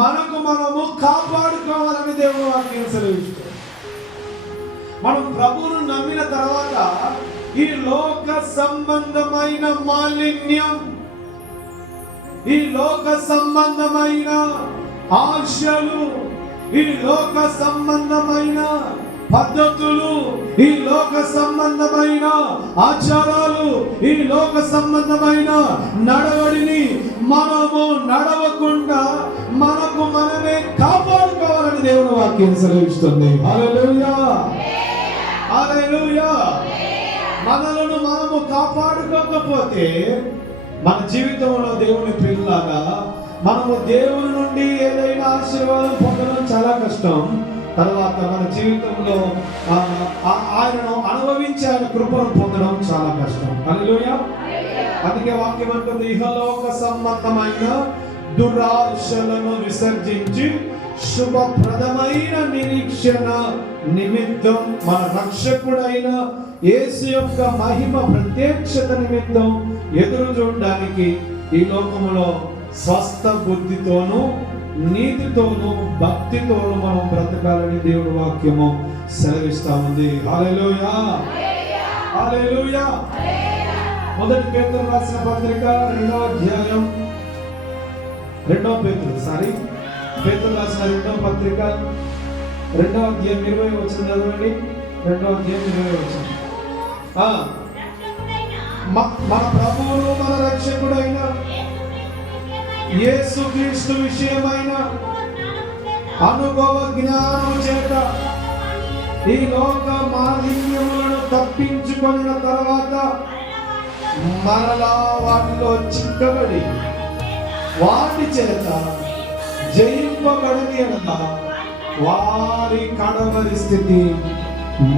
మనకు మనము కాపాడుకోవాలని దేవుడు వాక్యం సెలవిస్తాడు. మనం ప్రభువును నమ్మిన తర్వాత ఈ లోక సంబంధమైన మాలిన్యం, ఈ లోక సంబంధమైన ఆశలు, ఈ లోక సంబంధమైన పద్ధతులు, ఈ లోక సంబంధమైన ఆచారాలు, ఈ లోక సంబంధమైన నడవడిని మనము నడవకుండా మనకు మనమే కాపాడుకోవాలని దేవుని వాక్యం సెలవిస్తుంది. హల్లెలూయా, హల్లెలూయా. మనలను మనము కాపాడుకోకపోతే మన జీవితంలో దేవుని పిల్లలాగా మనము దేవుని నుండి ఏదైనా ఆశీర్వాదం పొందడం చాలా కష్టం. తర్వాత మన జీవితంలో ఆయనను అనుభవించి ఆయన కృపను పొందడం చాలా కష్టం. హల్లెలూయా. అందుకే వాక్యం అంటుంది, ఇహలోక సంబంధమైన దురాశలను విసర్జించి శుభప్రదమైన నిరీక్షణ నిమిత్తం మన రక్షకుడైన యేసు యొక్క మహిమ ప్రత్యక్షత నిమిత్తం ఎదురు చూడడానికి ఈ లోకములో స్వస్థ బుద్ధితోనూ నీతితోనూ భక్తితోనూ మనం బ్రతకాలని దేవుడి వాక్యము సెలవిస్తా ఉంది. హల్లెలూయా, హల్లెలూయా. మొదటి పేతురు రాసిన పత్రిక 2వ అధ్యాయం, పేతురు రాసిన 2వ పత్రిక 2వ అధ్యాయం 20 వచనం చదవండి. 2వ అధ్యాయం 20 వచనం. మన ప్రభువును మన రక్షకుడైన యేసుక్రీస్తు విషయమైన అనుభవ జ్ఞానము చేత ఈ లోక మాలిన్యములను తప్పించుకొనిన తర్వాత మరలా వాటిలో చిక్కబడి వాటి చేత జయింపబడని అనగా వారి కడవరి స్థితి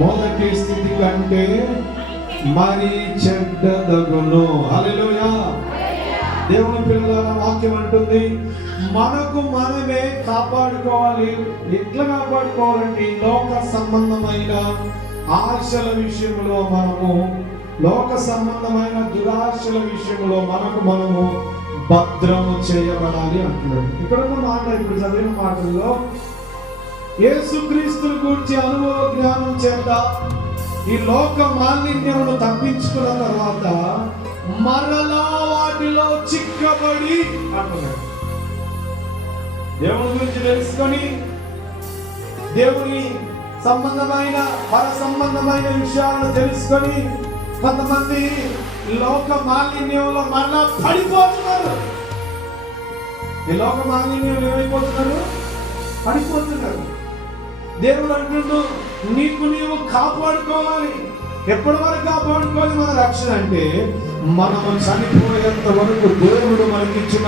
మొదటి స్థితి కంటే మరి చెడ్డదగును. హల్లెలూయా. దేవుని పిల్లల వాక్యం అంటుంది, మనకు మనమే కాపాడుకోవాలి. ఎట్లా కాపాడుకోవాలంటే లోక సంబంధమైన ఆశల విషయంలో మనము, లోక సంబంధమైన దురాశల విషయంలో మనకు మనము భద్రము చేయబడాలి అంటున్నాడు. ఇక్కడ ఉన్న మాట, ఇప్పుడు చదివిన మాటల్లో యేసుక్రీస్తుని గురించి అనుభవ జ్ఞానం చేత ఈ లోక మాలిన్యమును తప్పించుకున్న తర్వాత మరలా వాటిలో చిక్కబడి అంటున్నాడు. దేవుని గురించి తెలుసుకొని దేవుని సంబంధమైన పర సంబంధమైన విషయాలను తెలుసుకొని కొంతమంది లోక మాలిన్యంలో మరలా పడిపోతున్నారు. ఈ లోక మాలిన్యంలో ఏమైపోతున్నారు? పడిపోతున్నారు. దేవుడు అంటుండు, నీకు నీవు కాపాడుకోవాలి. ఎప్పటి వరకు కాపాడుకోవాలి మన రక్షణ అంటే, మనము చనిపోయేంత వరకు దేవుడు మనకిచ్చిన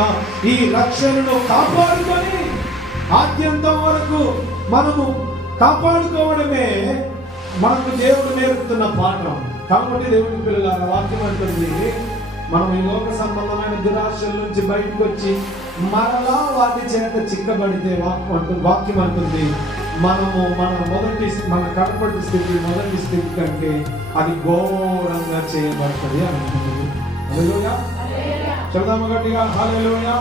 ఈ రక్షణను కాపాడుకొని ఆద్యంతం వరకు మనము కాపాడుకోవడమే మనకు దేవుడు నేర్పుతున్న పాఠం. కాబట్టి దేవుని పిల్లల వాక్యం అంటుంది, మనం ఈ లోక సంబంధమైన దురాశల నుంచి బయటకు వచ్చి మరలా వాటి చేత చిక్కబడితే వాక్యం అంటుంది, మనము మన కడపటి స్థితి మొదటి స్థితి కంటే అది ఘోరంగా చేయబడుతుంది అంటుంది. హల్లెలూయా. చెప్దాము గట్టిగా, హల్లెలూయా,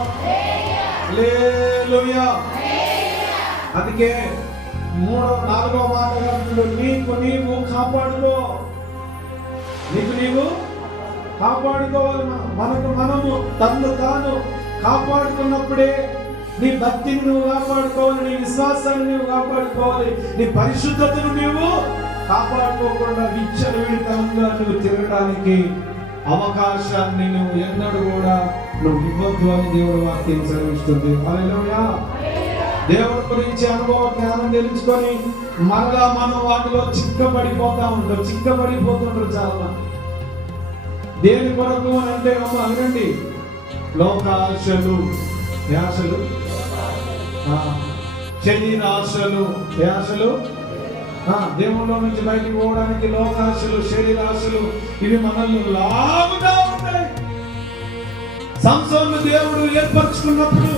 హల్లెలూయా. అందుకే 4వ మాటగా నీకు నీవు కాపాడుకో. నీకు నీవు కాపాడుకోవాలి. మనము తన్ను తాను కాపాడుకున్నప్పుడే నీ భక్తిని నువ్వు కాపాడుకోవాలి, నీ విశ్వాసాన్ని నువ్వు కాపాడుకోవాలి, నీ పరిశుద్ధతను నువ్వు కాపాడుకోకుండా విచ్చలవిడితనంగా నువ్వు తిరగడానికి అవకాశాన్ని నువ్వు ఎన్నడూ కూడా నువ్వు ఇవ్వద్దు అని దేవుడు వాక్యం సెలవిస్తుంది. హల్లెలూయా. దేవుడి గురించి అనుభవ జ్ఞానం తెలుసుకొని మరలా మనం వాటిలో చిక్కబడిపోతుంటారు చాలా. దేని కొరకు అని అంటే అనండి, లోకాశలు, ఆశలు, శరీరాశలు, ఆశలు, దేవుళ్ళ నుంచి బయటికి పోవడానికి లోకాశలు, శరీరాశలు ఇవి మనల్ని లాగుతా ఉంటాయి. సంసోను దేవుడు ఏర్పరచుకున్నప్పుడు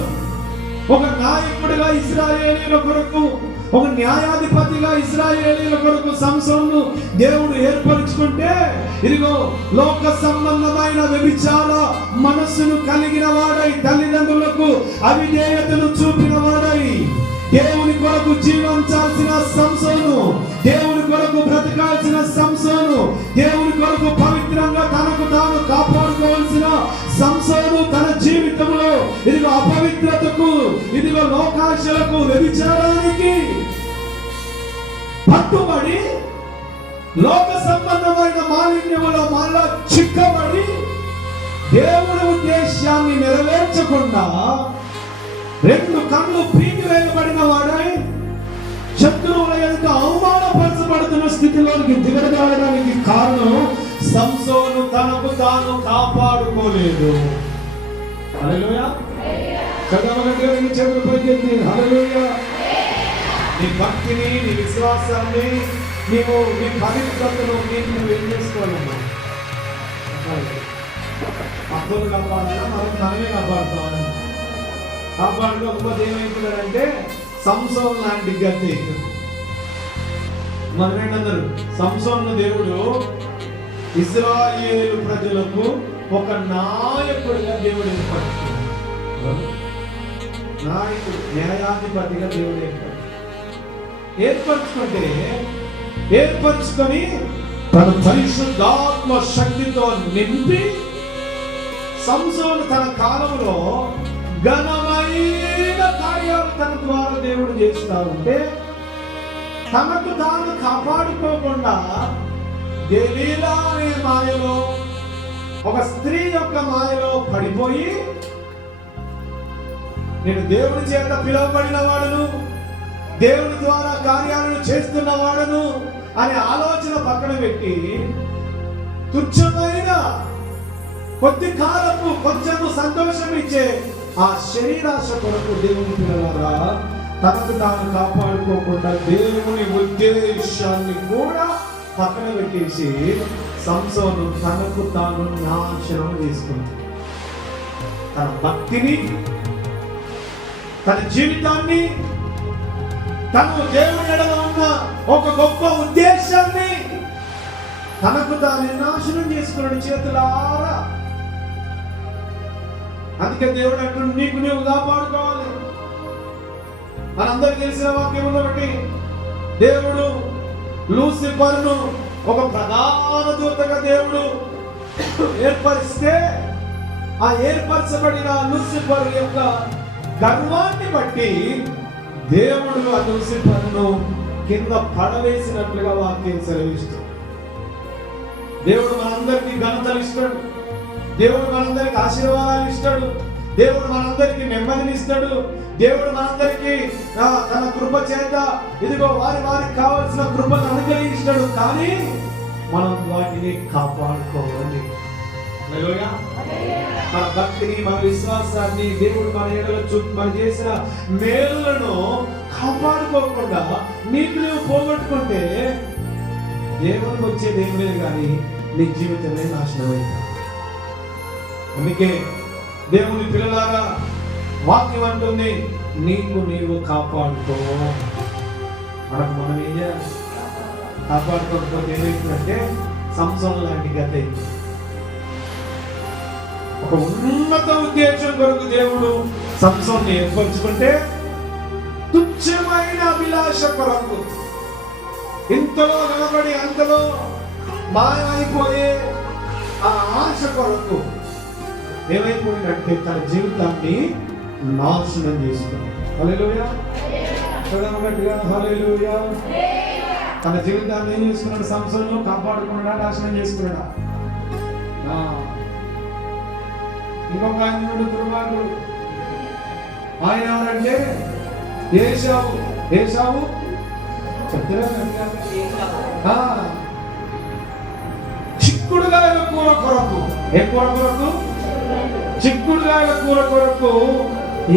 ఒక నాయకుడిగా ఇశ్రాయేలీయుల కొరకు, ఒక న్యాయాధిపతిగా ఇశ్రాయేలీయుల కొరకు సంసోను దేవుడు ఏర్పరచుకుంటే, ఇదిగో లోక సంబంధమైన వ్యభిచార మనస్సును కలిగిన వాడై తల్లిదండ్రులకు అవిధేయతను చూపిన వాడై జీవించాల్సిన సంసోను, దేవుని కొరకు బ్రతకాల్సిన సంసోను, దేవుని కొరకు పవిత్రంగా తనకు తాను కాపాడుకోవాల్సిన సంసోను తన జీవితంలో ఇదిగో అపవిత్రతకు, ఇదిగో లోకాశలకు, వ్యభిచారానికి పట్టుబడి లోక సంబంధమైన మాలిన్యములో మళ్ళా చిక్కబడి దేవుని ఉద్దేశాన్ని నెరవేర్చకుండా రెండు కళ్ళు పీకి వేయబడిన వాడై శత్రువుల ఎదుట అవమానపరచబడుతున్న స్థితిలోనికి దిగజారడానికి కారణం సంసోను తనకు తాను కాపాడుకోలేదు. హల్లెలూయా. చదవగలిగే రెండు చేతులు పైకెత్తి హల్లెలూయా. నీ భక్తిని, నీ విశ్వాసాన్ని, నీవు నీ పవిత్రతను నువ్వు ఏం చేసుకోవాలమ్మా? అప్పులు కాపాడాలా, మనం మనమే కాపాడుతామని. కాపాడుకోకపోతే ఏమైపోతాడంటే సంసోను లాంటి గతి. మనమేంటన్నారు, సంసోను దేవుడు ఇశ్రాయేలు ప్రజలకు ఒక నాయకుడిగా దేవుడు ఏర్పరుచుకున్నాడు. నాయకుడు, న్యాయాధిపతిగా దేవుడు ఏర్పరచుకొని తన పరిశుద్ధాత్మ శక్తితో నింపి సంసోను తన కాలంలో ఘనమైన కార్యాలు తన ద్వారా దేవుడు చేస్తా ఉంటే తనకు తాను కాపాడుకోకుండా దెలీలా అనే మాయలో, ఒక స్త్రీ యొక్క మాయలో పడిపోయి నేను దేవుని చేత పిలువబడిన వాడును, దేవుని ద్వారా కార్యాలను చేస్తున్న వాడును అనే ఆలోచన పక్కన పెట్టి తుచ్చమైన కొద్ది కాలపు కొంచెం సంతోషం ఇచ్చే ఆ శరీరాశ కొరకు దేవుని పిల్లలారా తనకు తాను కాపాడుకోకుండా దేవుని ఉద్దేశాన్ని కూడా పక్కన పెట్టేసి సంసోను తనకు తాను నాశనం చేసుకుంది. తన భక్తిని, తన జీవితాన్ని, తను దేవుని ఎడల ఉన్న ఒక గొప్ప ఉద్దేశాన్ని తనకు తాను నాశనం చేసుకున్నాడు చేతులారా. అందుకే దేవుడు అంటున్నాడు, నీకు నీవు కాపాడుకోవాలి. మనందరికి తెలిసిన వాక్యమును బట్టి దేవుడు లూసిఫర్ను ఒక ప్రధాన దూతగా దేవుడు ఏర్పరిస్తే ఆ ఏర్పరచబడిన లూసిఫర్ యొక్క గర్వాన్ని బట్టి దేవుడు ఆ లూసిఫర్ను కింద పడవేసినట్లుగా వాక్యం సెలవిస్తుంది. దేవుడు మనందరికీ ఘనతలు ఇస్తాడు, దేవుడు మనందరికి ఆశీర్వాదాలు ఇస్తాడు, దేవుడు మనందరికి నెమ్మదిని ఇస్తాడు, దేవుడు మనందరికి తన కృప చేత ఇదిగో వారికి కావలసిన కృపను అనుగ్రహిస్తాడు. కానీ మనం వాటిని కాపాడుకోవాలి. మన భక్తిని, మన విశ్వాసాన్ని, దేవుడు మన ఎడల మనం చేసిన మేలులను కాపాడుకోకుండా నీకు నువ్వు పోగొట్టుకుంటే దేవునికి వచ్చేది ఏం లేదు, కానీ నీ జీవితమే నాశనమైంది. అందుకే దేవుని పిల్లలారా వాక్యం అంటుంది, నీకు నీవు కాపాడుకో. మనం ఏం చేయాలి? కాపాడుకోకపోతే ఏమైందంటే సంసోను లాంటి గతి. ఒక ఉన్నత ఉద్దేశం కొరకు దేవుడు సంసోన్ని ఏర్పరచుకుంటే తుచ్చమైన అభిలాష కొరకు, ఇంతలో నిలబడి అంతలో మాయమైపోయే ఆ ఆశ కొరకు ఏమైపోయిందంటే తన జీవితాన్ని నాశనం చేసుకున్నాడు. హల్లెలూయా. చదవగట్టుగా హల్లెలూయా. తన జీవితాన్ని ఏం చేసుకున్నాడు? సంసోను కాపాడుకున్నాడా, నాశనం చేసుకున్నాడా? ఇంకొక ఆయన దుర్మార్గుడు. ఆయన ఎవరంటే ఏశావు. ఏశావు చిక్కుడుగాయల కూర కొరకు, ఏ కూర కొరకు? చిక్కుడుగాయల కూర కొరకు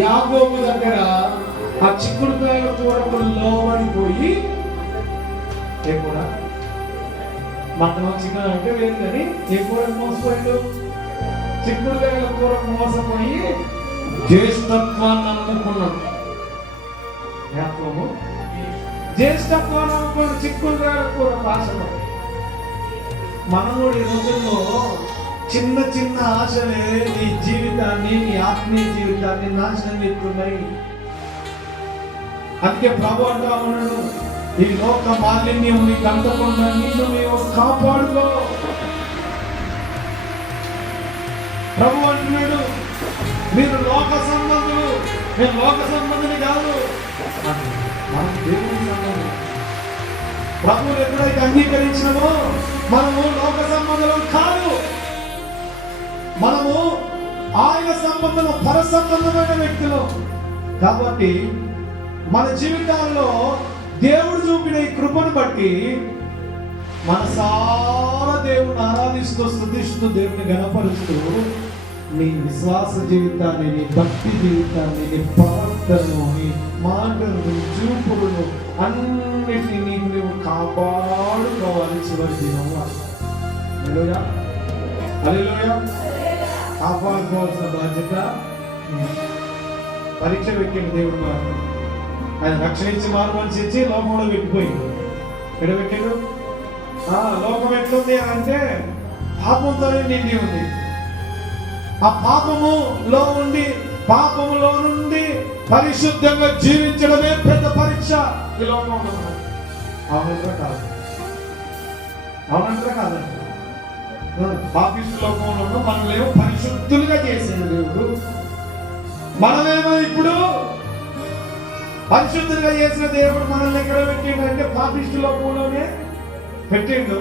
యాకోబు దగ్గర ఆ చిక్కుడుగాయల కూరకు లోబడిపోయి, ఏ కూర? మటన్ చికెన్ అంటే వేరు, కానీ ఏ కూర మోసపోయాడు? చిక్కుడుగాయల కూర మోసపోయి జ్యేష్ఠత్వాన్ని నమ్ముకున్నాడు. యాకోబు జ్యేష్ఠత్వాన్ని నమ్ముకున్నాడు చిక్కుడుగాయల కూర భాషలో. మనం కూడా ఈ రోజుల్లో చిన్న చిన్న ఆశలే నీ జీవితాన్ని, నీ ఆత్మీయ జీవితాన్ని నాశనం చేస్తున్నాయి. అందుకే ప్రభు అంటా ఉన్నాడు, ఈ లోక మాలిన్యం నీకు అంటకుండా నిన్ను నీవు కాపాడుకో. ప్రభు అంటున్నాడు, మీరు లోక సంబంధులు, నేను లోక సంబంధిని కాదు, మనం దేవుని సంబంధం. ప్రభువులు ఎప్పుడైతే అంగీకరించినమో మనము లోక సంబంధులు కాదు, మనము ఆయన సంబంధము, పర సంబంధమైన వ్యక్తులు. కాబట్టి మన జీవితాల్లో దేవుడు చూపిన ఈ కృపను బట్టి మనసారా దేవుని ఆరాధిస్తూ స్తుతిస్తూ దేవుని గణపరుస్తూ నీ విశ్వాస జీవితాన్ని, నీ భక్తి జీవితాన్ని, నీ ప్రవర్తనను, నీ మాటలు, నీ చూపులను అన్నిటినీ నువ్వు కాపాడుకోవాలి. చివరి దినంలో హల్లెలూయా, హల్లెలూయా. కాపాడుకోవాల్సిన బాధ్యత. పరీక్ష పెట్టిండు దేవుడు మాకు. ఆయన రక్షణ ఇచ్చి మారు మనిషి ఇచ్చి లోకంలో పెట్టిపోయింది. ఎక్కడ పెట్టాడు? లోకం ఎట్లుంది అంటే పాపంతోనే నిండి ఉంది. ఆ పాపములో నుండి పరిశుద్ధంగా జీవించడమే పెద్ద పరీక్ష ఈ లోకంలో. అవునంటారా కాదు? అవునంటారా కాదండి? పాపిష్టి లోకంలో మనమేమో పరిశుద్ధులుగా చేసింది దేవుడు, మనమేమో ఇప్పుడు పరిశుద్ధులుగా చేసిన దేవుడు మనల్ని ఎక్కడ పెట్టిండు అంటే పాపిష్టి లోకంలోనే పెట్టిండు.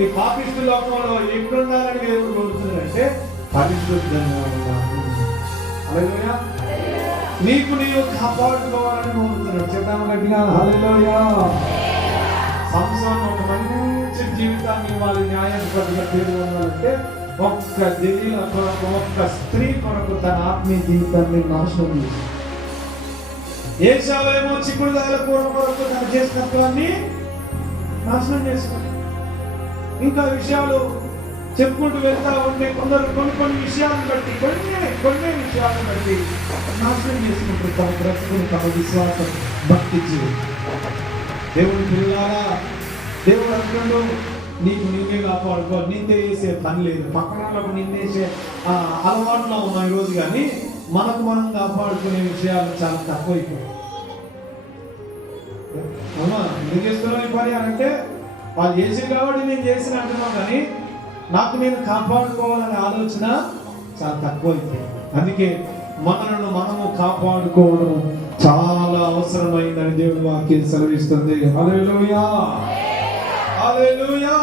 ఈ పాపిష్టి లోకంలో ఎక్కడున్నారని దేవుడు కోరుతున్నాడంటే పరిశుద్ధంగా ఉన్నాడు. హల్లెలూయా. నీకు నీవు కాపాడుకోవాలని కోరుతున్నాడు. చెప్తాము గట్టిగా హల్లెలూయా. సంసారం ఒక మంచి జీవితాన్ని ఇవ్వాలి, న్యాయపతిగా పేరు పొందాలంటే ఒక్క దెలీల కొరకు, ఒక్క స్త్రీ కొరకు తన ఆత్మీయ జీవితాన్ని నాశనం చేసి, ఏశావేమో చిక్కుడుగాయల కూర కొరకు తన చేసినత్వాన్ని నాశనం చేసుకోండి. ఇంకా విషయాలు చెప్పుకుంటూ వెళ్తా ఉంటే కొందరు కొన్ని విషయాలను బట్టి కొన్ని విషయాలను బట్టి నాశనం చేసుకుంటారు తమ బ్రతుకుని, తమ విశ్వాసం, భక్తి జీవితం. దేవుని పిల్లారా, దేవుడు అంటున్నాడు, నీకు నీవే కాపాడుకో. నిందే చేసే పని లేదు, పక్కన వాళ్ళకు నిందేసే అలవాట్లో ఉన్నాయి ఈరోజు. కానీ మనకు మనం కాపాడుకునే విషయాలు చాలా తక్కువైపోయాయి. అవునా? ఎందుకు చేస్తున్నావు ఈ పని అంటే వాళ్ళు చేసి కాబట్టి నేను చేసిన అంటున్నాను, కానీ నాకు నేను కాపాడుకోవాలనే ఆలోచన చాలా తక్కువైపోయింది. అందుకే మనలను మనము కాపాడుకోవడం చాలా అవసరమైందని దేవుని వాక్యం సెలవిస్తుంది. హల్లెలూయా, హల్లెలూయా.